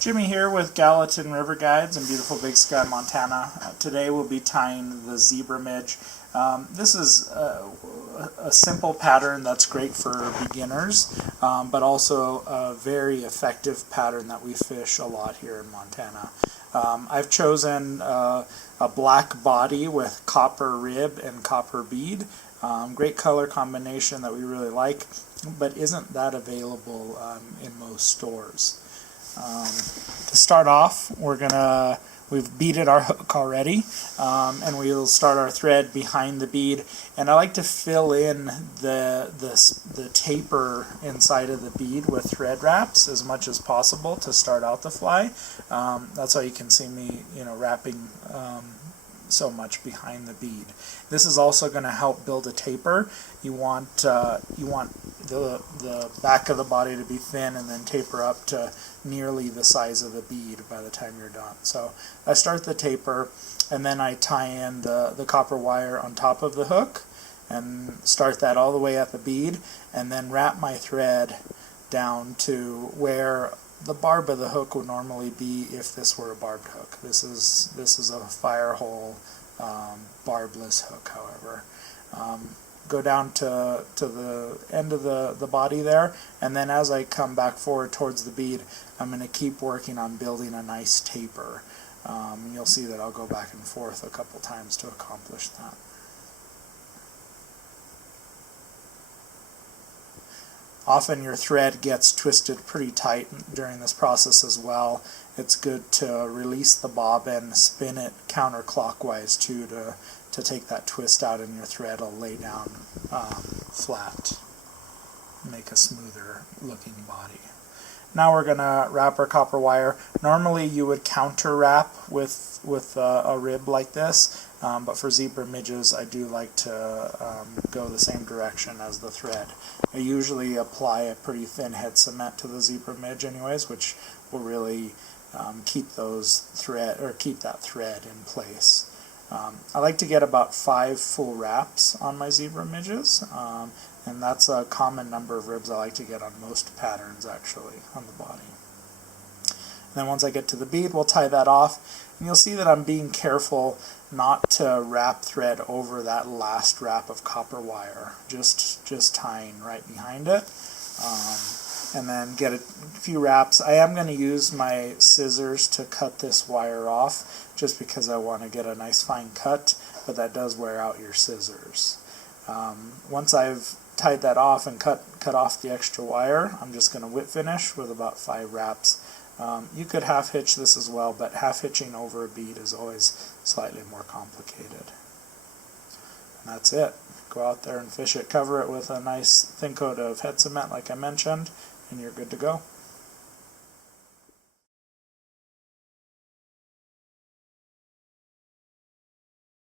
Jimmy here with Gallatin River Guides in beautiful Big Sky, Montana. Today we'll be tying the Zebra Midge. This is a simple pattern that's great for beginners, but also a very effective pattern that we fish a lot here in Montana. I've chosen a black body with copper rib and copper bead. Great color combination that we really like, but isn't that available in most stores. To start off, we've beaded our hook already, and we'll start our thread behind the bead. And I like to fill in the taper inside of the bead with thread wraps as much as possible to start out the fly. That's how you can see me, wrapping so much behind the bead. This is also going to help build a taper. You want the back of the body to be thin and then taper up to nearly the size of the bead by the time you're done. So I start the taper, and then I tie in the copper wire on top of the hook and start that all the way at the bead, and then wrap my thread down to where the barb of the hook would normally be if this were a barbed hook. This is a Firehole barbless hook, however. Go down to the end of the body there, and then as I come back forward towards the bead, I'm going to keep working on building a nice taper. You'll see that I'll go back and forth a couple times to accomplish that. Often your thread gets twisted pretty tight during this process as well. It's good to release the bobbin, spin it counterclockwise too to take that twist out, and your thread will lay down flat, make a smoother looking body. Now we're going to wrap our copper wire. Normally you would counter wrap with a rib like this, but for zebra midges I do like to go the same direction as the thread. I usually apply a pretty thin head cement to the zebra midge anyways, which will really keep that thread in place. I like to get about 5 full wraps on my zebra midges, and that's a common number of ribs I like to get on most patterns actually on the body. And then once I get to the bead, we'll tie that off, and you'll see that I'm being careful not to wrap thread over that last wrap of copper wire, just tying right behind it. And then get a few wraps. I am going to use my scissors to cut this wire off just because I want to get a nice fine cut, but that does wear out your scissors. Once I've tied that off and cut off the extra wire, I'm just going to whip finish with about 5 wraps. You could half hitch this as well, but half hitching over a bead is always slightly more complicated. And that's it. Go out there and fish it. Cover it with a nice thin coat of head cement like I mentioned, and you're good to go.